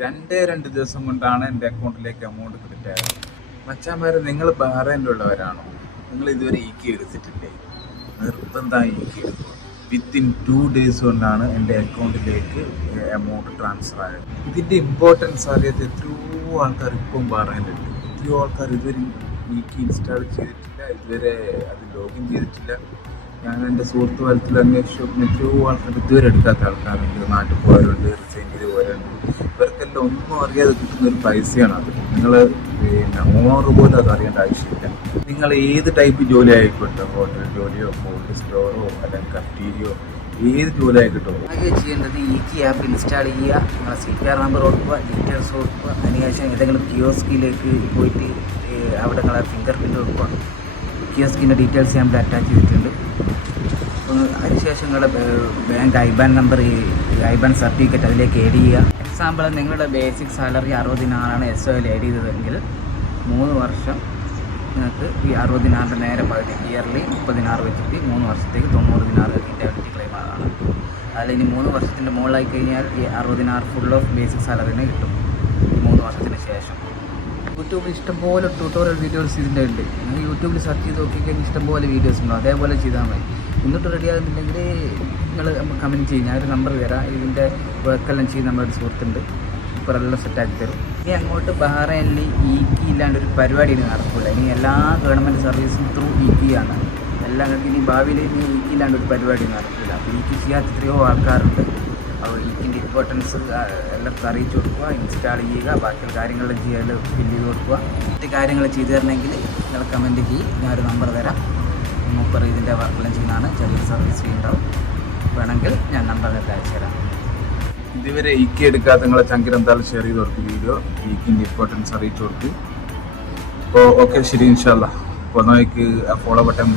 രണ്ട് ദിവസം കൊണ്ടാണ് എൻ്റെ അക്കൗണ്ടിലേക്ക് എമൗണ്ട് ക്രെഡിറ്റ് ആയത്. മച്ചാന്മാരെ, നിങ്ങൾ ബഹ്റൈനിലുള്ളവരാണോ? നിങ്ങൾ ഇതുവരെ ഈക്കി എടുത്തിട്ടില്ലേ? നിർബന്ധമായി ഈക്കി എടുക്കുക. വിത്തിൻ 2 days കൊണ്ടാണ് എൻ്റെ അക്കൗണ്ടിലേക്ക് എമൗണ്ട് ട്രാൻസ്ഫർ ആയത്. ഇതിൻ്റെ ഇമ്പോർട്ടൻസ് അറിയാത്ത എത്രയോ ആൾക്കാർ ഇപ്പം ബഹ്റൈനിലുണ്ട്. എത്രയോ ആൾക്കാർ ഇതുവരെ ഈക്കി ഇൻസ്റ്റാൾ ചെയ്തിട്ടില്ല, ഇതുവരെ അത് ലോഗിൻ ചെയ്തിട്ടില്ല. ഞാൻ എൻ്റെ സുഹൃത്ത് വലത്തിൽ അന്വേഷിച്ചു, എത്രയോ ആൾക്കാർ ഇതുവരെ എടുക്കാത്ത ആൾക്കാരുണ്ട്. നാട്ടിൽ പോയവരുണ്ട്, റിസൈൻ ചെയ്ത് പോയവരുണ്ട്. ഇവർക്കെല്ലാം ഒന്നും അറിയാതെ കിട്ടുന്ന ഒരു പൈസയാണ് അത്. നിങ്ങൾ ഓണർ പോലും അത് അറിയേണ്ട ആവശ്യമില്ല. നിങ്ങൾ ഏത് ടൈപ്പ് ജോലി ആയിക്കോട്ടെ, ഹോട്ടൽ ജോലിയോ കോൾഡ് സ്റ്റോറോ അല്ലെങ്കിൽ കഫ്റ്റീരിയോ, ഏത് ജോലി ആയിക്കോട്ടോ, ആകെ ചെയ്യേണ്ടത് ഈക്കി ആപ്പ് ഇൻസ്റ്റാൾ ചെയ്യുക, നിങ്ങളെ CPR നമ്പർ കൊടുക്കുക, ഡീറ്റെയിൽസ് കൊടുക്കുക. അതിനുശേഷം ഏതെങ്കിലും കിയോസ്കിലേക്ക് പോയിട്ട് അവിടെ നിങ്ങളെ ഫിംഗർ പ്രിൻറ്റ് കൊടുക്കുക. കിയോസ്കിൻ്റെ ഡീറ്റെയിൽസ് നമ്മൾ അറ്റാച്ച് ചെയ്തിട്ടുണ്ട്. അതിനുശേഷം നിങ്ങളുടെ bank IBAN number, IBAN certificate അതിലേക്ക് ആഡ് ചെയ്യുക. എക്സാമ്പിൾ, നിങ്ങളുടെ ബേസിക് സാലറി 60 ദിനാറാണ് SOയിൽ ആഡ് ചെയ്തതെങ്കിൽ 3 വർഷം നിങ്ങൾക്ക് ഈ 60 ദിനാറിൻ്റെ നേരെ പകുതി ഇയർലി 30 ദിനാർ വെച്ചിട്ട് 3 വർഷത്തേക്ക് 90 ദിനാർ ഇൻഡെബിലിറ്റി ക്ലെയിം ആണ്. അതിൽ ഇനി 3 വർഷത്തിൻ്റെ മുകളിലായി കഴിഞ്ഞാൽ ഈ 60 ദിനാർ ഫുൾ ഓഫ് ബേസിക് സാലറിനെ കിട്ടും ഈ 3 വർഷത്തിന് ശേഷം. യൂട്യൂബിൽ ഇഷ്ടംപോലെ ട്യൂട്ടോറിയൽ വീഡിയോസ് ഇതിൻ്റെ ഉണ്ട്. നിങ്ങൾ യൂട്യൂബിൽ സെർച്ച് ചെയ്ത് നോക്കിക്കഴിഞ്ഞാൽ ഇഷ്ടംപോലെ വീഡിയോസ് ഉണ്ടാവും. അതേപോലെ ചെയ്താൽ മതി. എന്നിട്ട് റെഡി ആകുന്നില്ലെങ്കിൽ നിങ്ങൾ കമൻറ്റ് ചെയ്യും, ഞാനൊരു നമ്പർ തരാം. ഇതിൻ്റെ വർക്കെല്ലാം ചെയ്ത് നമ്മുടെ സുഹൃത്തുണ്ട്, ഇപ്പോൾ എല്ലാം സെറ്റാക്കി തരും. ഇനി അങ്ങോട്ട് ബഹ്റൈനിൽ ഈക്കി ഇല്ലാണ്ട് ഒരു പരിപാടി ഇനി നടക്കില്ല. ഇനി എല്ലാ ഗവൺമെൻറ് സർവീസും ത്രൂ ഈക്കി ആണ്. എല്ലാം ഇനി ഭാവിയിൽ ഇനി ഈക്കി ഇല്ലാണ്ട് ഒരു പരിപാടി നടക്കില്ല. അപ്പോൾ ഈക്കി ചെയ്യാത്ത എത്രയോ ആൾക്കാരുണ്ട്. അപ്പോൾ ഈക്കിൻ്റെ ഇമ്പോർട്ടൻസ് എല്ലാവർക്കും അറിയിച്ചു കൊടുക്കുക, ഇൻസ്റ്റാൾ ചെയ്യുക, ബാക്കിയുള്ള കാര്യങ്ങൾ ചെയ്യാൻ ഫില്ല് ചെയ്ത് കൊടുക്കുക. മറ്റ് കാര്യങ്ങൾ ചെയ്തു തരണമെങ്കിൽ നിങ്ങൾ കമൻറ്റ് ചെയ്യും, ഞാനൊരു നമ്പർ തരാം. മൂപ്പർ ഇതിൻ്റെ വർക്കെല്ലാം ചെയ്യുന്നതാണ്. ചെറിയൊരു സർവീസ് ഫീ ഉണ്ടാവും. വേണമെങ്കിൽ ഞാൻ നമ്പറിലേക്ക് അയച്ചു തരാം. ഇതുവരെ ഈക്കി എടുക്കാത്ത നിങ്ങളെ ചങ്കിൽ എന്തായാലും ഷെയർ ചെയ്ത് കൊടുക്കും വീഡിയോ. ഈക്കിൻ്റെ ഇമ്പോർട്ടൻസ് അറിയിച്ചു കൊടുക്കും. അപ്പോൾ ഓക്കെ, ശരി, ഇൻഷാല്ലാ. അപ്പോൾ നോയ്ക്ക് ഫോളോ ബട്ടൺ